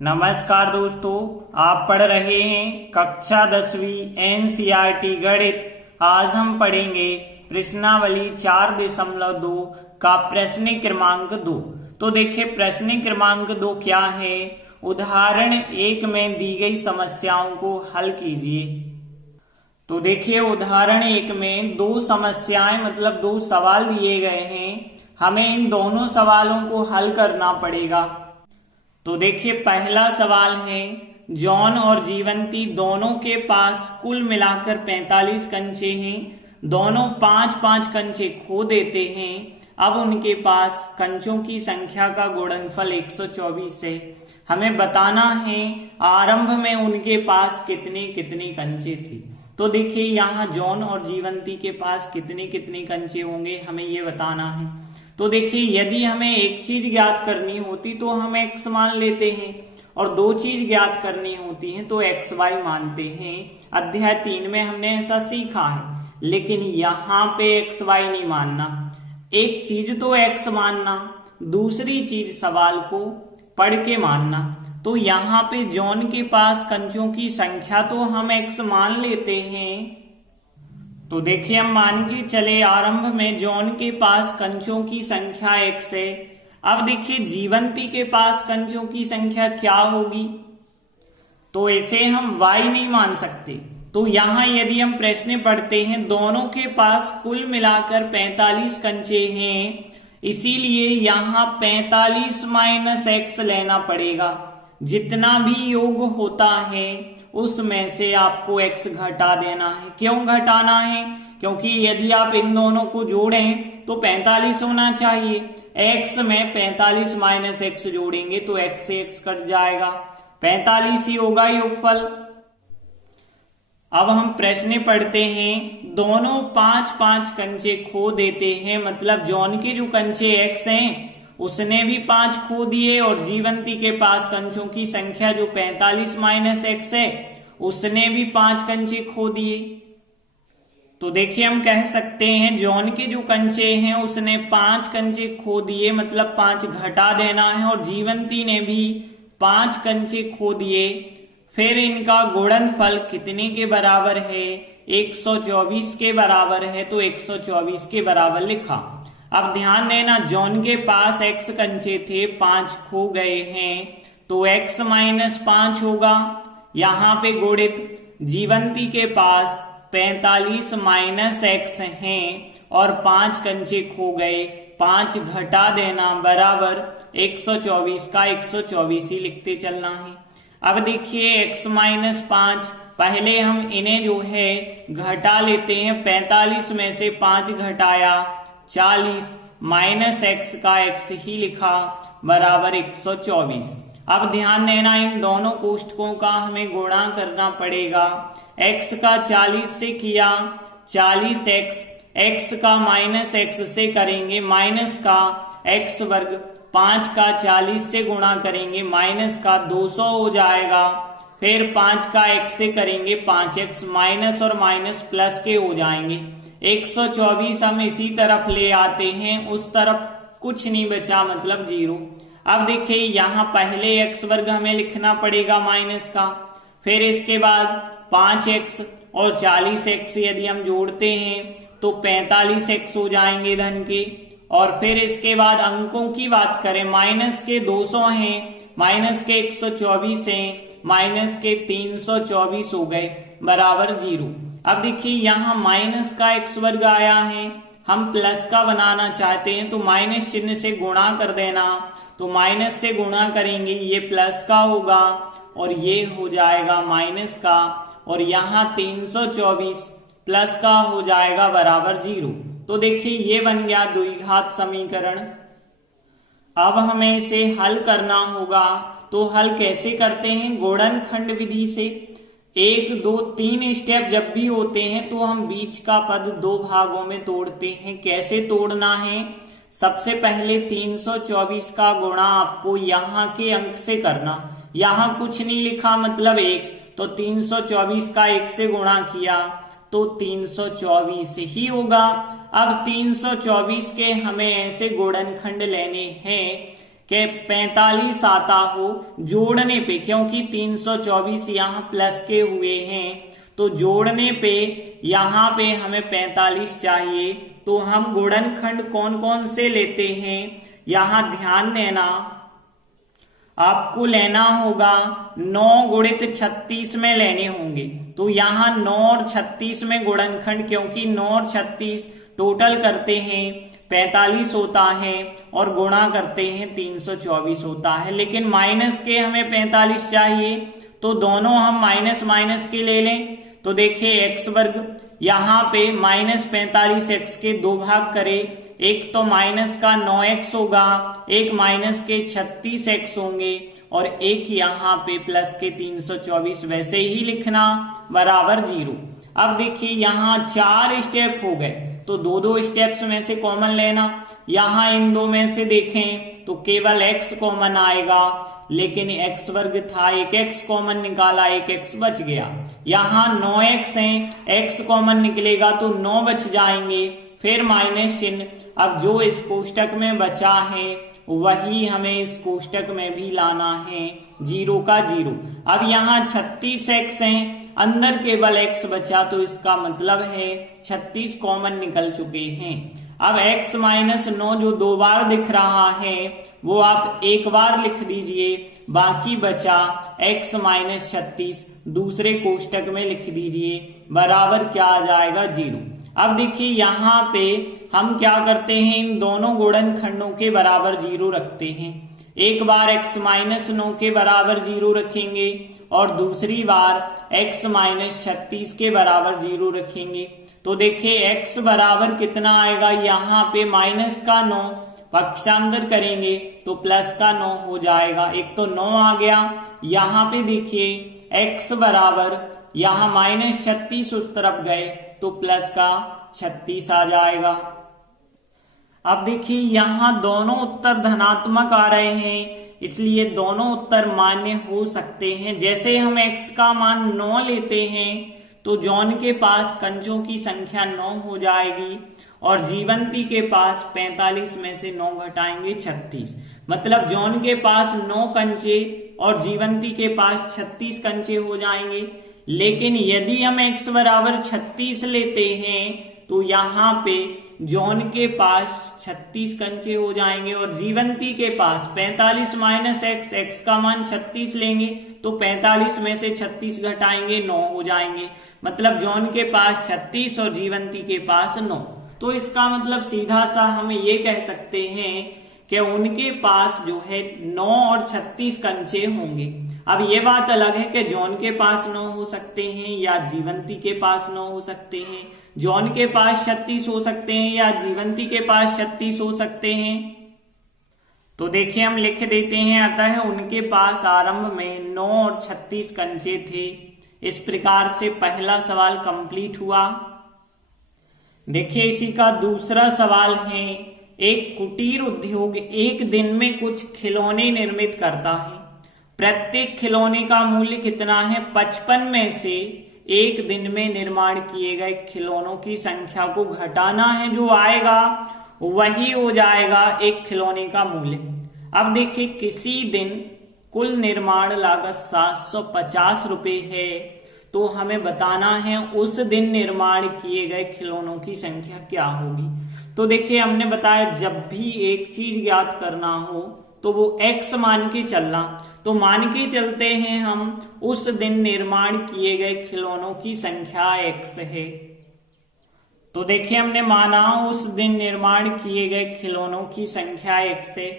नमस्कार दोस्तों, आप पढ़ रहे हैं कक्षा 10वीं एनसीईआरटी गणित। आज हम पढ़ेंगे प्रश्नावली 4.2 का प्रश्न क्रमांक 2। तो देखिए प्रश्न क्रमांक 2 क्या है। उदाहरण 1 में दी गई समस्याओं को हल कीजिए। तो देखिए उदाहरण 1 में दो समस्याएं मतलब दो सवाल दिए गए हैं। हमें इन दोनों सवालों को हल करना पड़ेगा। तो देखिए पहला सवाल है, जॉन और जीवंती दोनों के पास कुल मिलाकर 45 कंचे हैं। दोनों 5-5 कंचे खो देते हैं। अब उनके पास कंचों की संख्या का गुणनफल 124 है। हमें बताना है आरंभ में उनके पास कितने कितने कंचे थे। तो देखिए यहाँ जॉन और जीवंती के पास कितने कितने कंचे होंगे हमें ये बताना है। तो देखिए यदि हमें एक चीज ज्ञात करनी होती तो हम x मान लेते हैं, और दो चीज ज्ञात करनी होती हैं तो xy मानते हैं। अध्याय 3 में हमने ऐसा सीखा है, लेकिन यहाँ पे xy नहीं मानना। एक चीज तो x मानना, दूसरी चीज सवाल को पढ़ के मानना। तो यहाँ पे जॉन के पास कंचों की संख्या तो हम x मान लेते हैं। तो देखिए हम मान के चले आरंभ में जॉन के पास कंचों की संख्या x है। अब देखिए जीवंती के पास कंचों की संख्या क्या होगी। तो इसे हम y नहीं मान सकते। तो यहाँ यदि हम प्रश्न पढ़ते हैं, दोनों के पास कुल मिलाकर 45 कंचे हैं, इसीलिए यहाँ 45 माइनस x लेना पड़ेगा। जितना भी योग होता है उसमें से आपको x घटा देना है। क्यों घटाना है? क्योंकि यदि आप इन दोनों को जोड़ें तो 45 होना चाहिए। x में 45 माइनस x जोड़ेंगे तो x से x कट जाएगा, 45 ही होगा योगफल। अब हम प्रश्न पढ़ते हैं, दोनों 5-5 कंचे खो देते हैं, मतलब जॉन के जो कंचे x हैं उसने भी 5 खो दिए, और जीवंती के पास कंचों की संख्या जो 45 माइनस x है उसने भी 5 कंचे खो दिए। तो देखिए हम कह सकते हैं जॉन के जो कंचे हैं उसने 5 कंचे खो दिए, मतलब 5 घटा देना है, और जीवंती ने भी 5 कंचे खो दिए। फिर इनका गुणनफल कितने के बराबर है? 124 के बराबर है। तो 124 के बराबर लिखा। अब ध्यान देना जॉन के पास x कंचे थे, 5 खो गए हैं, तो x माइनस 5 होगा। यहाँ पे गुणित जीवंती के पास 45 माइनस x हैं और 5 कंचे खो गए, 5 घटा देना बराबर 124 का 124 ही लिखते चलना है। अब देखिए x माइनस 5, पहले हम इन्हें जो है घटा लेते हैं। 45 में से 5 घटाया 40 माइनस x का x ही लिखा बराबर 124। अब ध्यान देना इन दोनों कोष्ठकों का हमें गुणा करना पड़ेगा। x का 40 से किया 40x, x का माइनस x से करेंगे माइनस का x वर्ग, 5 का 40 से गुणा करेंगे माइनस का 200 हो जाएगा। फिर 5 का x से करेंगे 5x, माइनस और माइनस प्लस के हो जाएंगे। 124 हम इसी तरफ ले आते हैं, उस तरफ कुछ नहीं बचा मतलब 0। अब देखिए यहाँ पहले x वर्ग हमें लिखना पड़ेगा माइनस का, फिर इसके बाद 5x और 40x यदि हम जोड़ते हैं तो 45x हो जाएंगे धन के। और फिर इसके बाद अंकों की बात करें, माइनस के 200 हैं, माइनस के 124 हैं, माइनस के 324 हो गए बराबर 0। अब देखिए यहाँ माइनस का x वर्ग आया है, हम प्लस का बनाना चाहते हैं तो माइनस चिन्ह से गुणा कर देना। तो माइनस से गुणा करेंगे ये प्लस का होगा और ये हो जाएगा माइनस का, और यहाँ 324 प्लस का हो जाएगा बराबर 0। तो देखिए ये बन गया द्विघात समीकरण। अब हमें इसे हल करना होगा। तो हल कैसे करते हैं? गुणनखंड विधि से। 1 2 3 स्टेप जब भी होते हैं तो हम बीच का पद 2 भागों में तोड़ते हैं। कैसे तोड़ना है? सबसे पहले 324 का गुणा आपको यहाँ के अंक से करना। यहाँ कुछ नहीं लिखा मतलब 1, तो 324 का 1 से गुणा किया तो 324 ही होगा। अब 324 के हमें ऐसे गुणनखंड लेने हैं कि 45 आता हो जोड़ने पे, क्योंकि 324 यहाँ प्लस के हुए हैं तो जोड़ने पे यहाँ पे हमें 45 चाहिए। तो हम गुणनखंड कौन कौन से लेते हैं, यहां ध्यान देना, आपको लेना होगा 9 गुणित 36 में लेने होंगे। तो यहाँ 9 और 36 में गुणनखंड, क्योंकि 9 और 36 टोटल करते हैं 45 होता है और गुणा करते हैं 324 होता है। लेकिन माइनस के हमें 45 चाहिए तो दोनों हम माइनस माइनस के ले लें। तो देखिए एक्स वर्ग, यहाँ पे माइनस 45 एक्स के 2 भाग करें, एक तो माइनस का 9x होगा, एक माइनस के 36x होंगे और एक यहाँ पे प्लस के 324 वैसे ही लिखना बराबर 0। अब देखिए यहाँ 4 स्टेप हो गए तो दो दो स्टेप्स में से कॉमन लेना। यहाँ इन दो में से देखें तो केवल x कॉमन आएगा, लेकिन x वर्ग था, एक x कॉमन निकाला, एक x बच गया। यहाँ 9x है, x कॉमन निकलेगा तो 9 बच जाएंगे, फिर माइनस चिन्ह। अब जो इस कोष्टक में बचा है वही हमें इस कोष्टक में भी लाना है, 0 का 0। अब यहाँ 36x है, अंदर केवल x बचा तो इसका मतलब है 36 कॉमन निकल चुके हैं। अब x माइनस 9 जो 2 बार दिख रहा है वो आप एक बार लिख दीजिए, बाकी बचा x माइनस 36 दूसरे कोष्टक में लिख दीजिए, बराबर क्या आ जाएगा 0। अब देखिए यहाँ पे हम क्या करते हैं, इन दोनों गुणनखंडों के बराबर 0 रखते हैं। एक बार x माइनस 9 के बराबर 0 रखेंगे और दूसरी बार x माइनस 36 के बराबर 0 रखेंगे। तो देखिए x बराबर कितना आएगा, यहाँ पे माइनस का 9 पक्षांतर करेंगे तो प्लस का 9 हो जाएगा, एक तो 9 आ गया। यहाँ पे देखिए x बराबर, यहाँ माइनस 36 उस तरफ गए तो प्लस का 36 आ जाएगा। अब देखिए यहाँ दोनों उत्तर धनात्मक आ रहे हैं, इसलिए दोनों उत्तर मान्य हो सकते हैं। जैसे हम x का मान 9 लेते हैं तो जॉन के पास कंचों की संख्या 9 हो जाएगी और जीवंती के पास 45 में से 9 घटाएंगे 36, मतलब जॉन के पास 9 कंचे और जीवंती के पास 36 कंचे हो जाएंगे। लेकिन यदि हम x बराबर 36 लेते हैं तो यहाँ पे जॉन के पास 36 कंचे हो जाएंगे और जीवंती के पास 45 माइनस x, x का मान 36 लेंगे तो 45 में से 36 घटाएंगे 9 हो जाएंगे, मतलब जॉन के पास 36 और जीवंती के पास 9। तो इसका मतलब सीधा सा हम ये कह सकते हैं कि उनके पास जो है 9 और 36 कंचे होंगे। अब ये बात अलग है कि जॉन के पास 9 हो सकते हैं या जीवंती के पास 9 हो सकते हैं, जॉन के पास 36 हो सकते हैं या जीवंती के पास 36 हो सकते हैं। तो देखिए हम लिख देते हैं, अतः उनके पास आरंभ में 9 और 36 कंचे थे। इस प्रकार से पहला सवाल कंप्लीट हुआ। देखिए इसी का दूसरा सवाल है, एक कुटीर उद्योग एक दिन में कुछ खिलौने निर्मित करता है, प्रत्येक खिलौने का मूल्य कितना है, 55 में से एक दिन में निर्माण किए गए खिलौनों की संख्या को घटाना है, जो आएगा वही हो जाएगा एक खिलौने का मूल्य। अब देखिए किसी दिन कुल निर्माण लागत 750 रुपए है, तो हमें बताना है उस दिन निर्माण किए गए खिलौनों की संख्या क्या होगी। तो देखिए हमने बताया जब भी एक चीज ज्ञात करना हो तो वो x मान के चलना, तो मान के चलते हैं हम उस दिन निर्माण किए गए खिलौनों की संख्या x है। तो देखिए हमने माना उस दिन निर्माण किए गए खिलौनों की संख्या x है।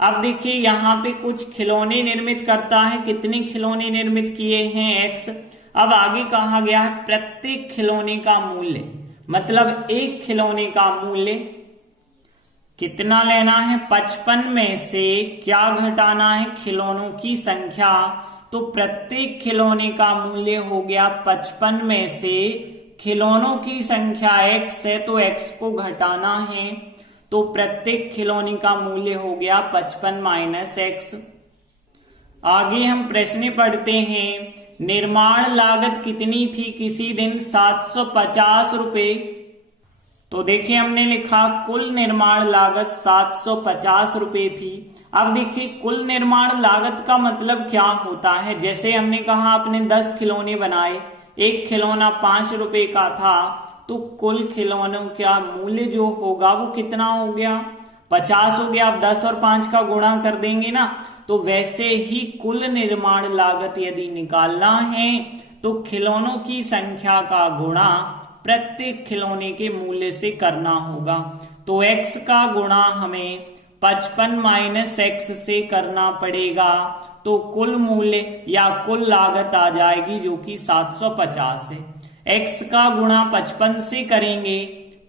अब देखिए यहाँ पे कुछ खिलौने निर्मित करता है, कितने खिलौने निर्मित किए हैं x। अब आगे कहा गया है प्रत्येक खिलौने का मूल्य, मतलब एक खिलौने का मूल्य कितना लेना है, 55 में से क्या घटाना है, खिलौनों की संख्या। तो प्रत्येक खिलौने का मूल्य हो गया 55 में से खिलौनों की संख्या x है तो x को घटाना है, तो प्रत्येक खिलौने का मूल्य हो गया 55 माइनस x। आगे हम प्रश्न पढ़ते हैं, निर्माण लागत कितनी थी किसी दिन, 750 रुपए। तो देखिए हमने लिखा कुल निर्माण लागत 750 रुपए थी। अब देखिए कुल निर्माण लागत का मतलब क्या होता है। जैसे हमने कहा आपने 10 खिलौने बनाए, एक खिलौना 5 रुपए का था, तो कुल खिलौनों का मूल्य जो होगा वो कितना हो गया, 50 हो गया। आप 10 और 5 का गुणा कर देंगे ना, तो वैसे ही कुल निर्माण लागत यदि निकालना है तो खिलौनों की संख्या का गुणा प्रत्येक खिलौने के मूल्य से करना होगा। तो x का गुणा हमें 55 माइनस x से करना पड़ेगा, तो कुल मूल्य या कुल लागत आ जाएगी जो कि 750 है। x का गुणा 55 से करेंगे,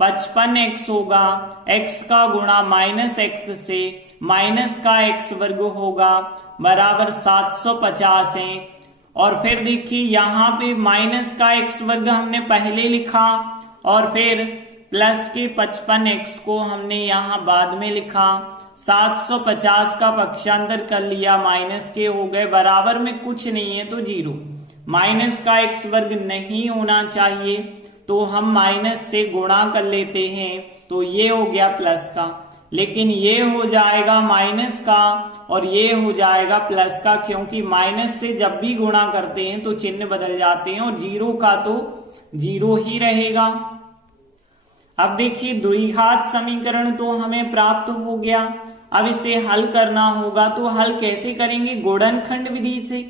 55x होगा, x का गुणा माइनस x से, माइनस का x वर्ग होगा बराबर 750 है। और फिर देखिए यहाँ पे माइनस का x वर्ग हमने पहले लिखा और फिर प्लस के 55x को हमने यहाँ बाद में लिखा, 750 का पक्षांतर कर लिया, माइनस के हो गए, बराबर में कुछ नहीं है तो 0। माइनस का x वर्ग नहीं होना चाहिए तो हम माइनस से गुणा कर लेते हैं, तो ये हो गया प्लस का, लेकिन ये हो जाएगा माइनस का और ये हो जाएगा प्लस का, क्योंकि माइनस से जब भी गुणा करते हैं तो चिन्ह बदल जाते हैं और 0 का तो 0 ही रहेगा। अब देखिए द्विघात समीकरण तो हमें प्राप्त हो गया, अब इसे हल करना होगा। तो हल कैसे करेंगे, गुणनखंड विधि से।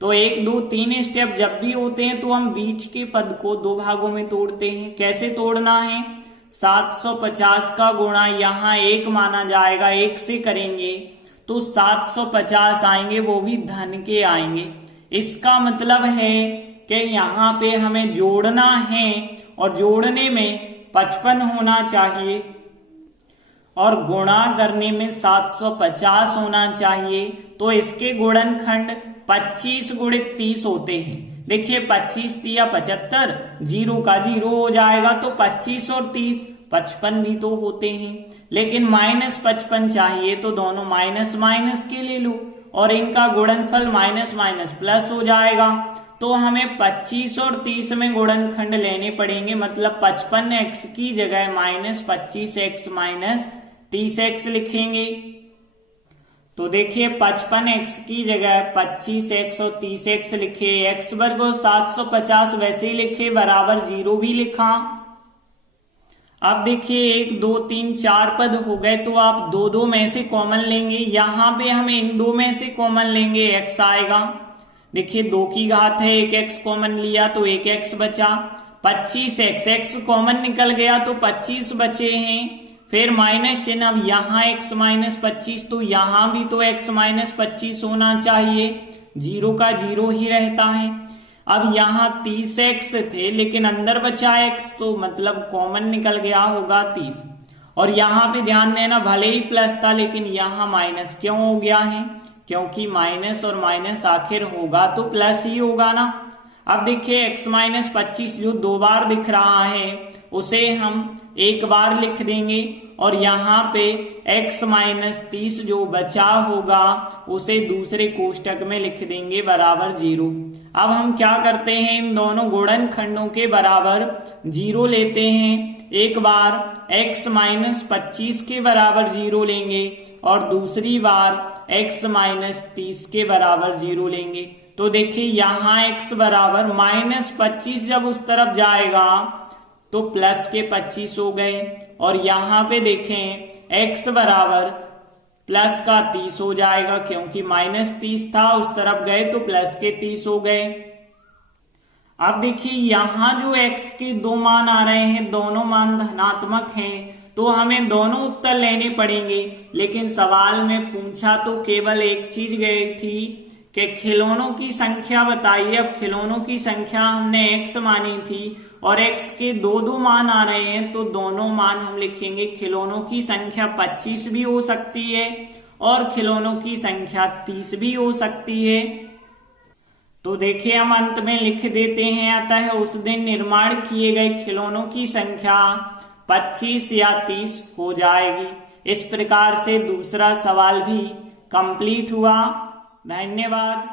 तो 1 2 3 स्टेप जब भी होते हैं तो हम बीच के पद को 2 भागों में तोड़ते हैं। कैसे तोड़ना है, 750 का गुणा यहाँ 1 माना जाएगा, 1 से करेंगे तो 750 आएंगे, वो भी धन के आएंगे। इसका मतलब है कि यहाँ पे हमें जोड़ना है और जोड़ने में 55 होना चाहिए और गुणा करने में 750 होना चाहिए। तो इसके गुणनखंड 25 गुणित 30 होते हैं। देखिए 25 तिया 75, 0 का 0 हो जाएगा, तो 25 और 30 55 भी तो होते हैं, लेकिन माइनस 55 चाहिए तो दोनों माइनस माइनस के ले लो और इनका गुणनफल माइनस माइनस प्लस हो जाएगा। तो हमें 25 और 30 में गुणनखंड लेने पड़ेंगे, मतलब 55x की जगह माइनस 25x माइनस 30x लिखेंगे। तो देखिए 55x की जगह 25x और 30x लिखे, x वर्ग और 750 वैसे ही लिखे, बराबर 0 भी लिखा। अब देखिए 1 2 3 4 पद हो गए, तो आप 2 2 में से कॉमन लेंगे, यहां पे हमें इन 2 में से कॉमन लेंगे, x आएगा। देखिए 2 की घात है, 1x कॉमन लिया तो 1x बचा, 25x, x कॉमन निकल गया तो 25 बचे हैं, फिर माइनस चिन्ह, अब यहाँ x माइनस 25 तो यहाँ भी तो x माइनस 25 होना चाहिए, 0 का 0 ही रहता है। अब यहाँ 30x थे लेकिन अंदर बचा x, तो मतलब कॉमन निकल गया होगा 30। और यहाँ पे ध्यान देना, भले ही प्लस था लेकिन यहाँ माइनस क्यों हो गया है, क्योंकि माइनस और माइनस आखिर होगा तो प्लस ही होगा ना। अब देखिए x माइनस 25 जो 2 बार दिख रहा है उसे हम 1 बार लिख देंगे और यहाँ पे x माइनस 30 जो बचा होगा उसे दूसरे कोष्टक में लिख देंगे बराबर 0। अब हम क्या करते हैं, इन दोनों गुणनखंडों के बराबर 0 लेते हैं। एक बार x माइनस 25 के बराबर 0 लेंगे और दूसरी बार x माइनस 30 के बराबर 0 लेंगे। तो देखिए यहाँ x बराबर माइनस 25 जब उस तरफ जाएगा तो प्लस के 25 हो गए, और यहाँ पे देखें x बराबर प्लस का 30 हो जाएगा, क्योंकि माइनस 30 था, उस तरफ गए तो प्लस के 30 हो गए। अब देखिए यहाँ जो x के 2 मान आ रहे हैं, दोनों मान धनात्मक हैं, तो हमें दोनों उत्तर लेने पड़ेंगे। लेकिन सवाल में पूछा तो केवल एक चीज गई थी कि खिलौनों की संख्या बताइए। अब खिलौनों की संख्या हमने x मानी थी और x के 2 2 मान आ रहे हैं, तो दोनों मान हम लिखेंगे। खिलौनों की संख्या 25 भी हो सकती है और खिलौनों की संख्या 30 भी हो सकती है। तो देखिए हम अंत में लिख देते हैं, अतः उस दिन निर्माण किए गए खिलौनों की संख्या 25 या 30 हो जाएगी। इस प्रकार से दूसरा सवाल भी कंप्लीट हुआ। धन्यवाद।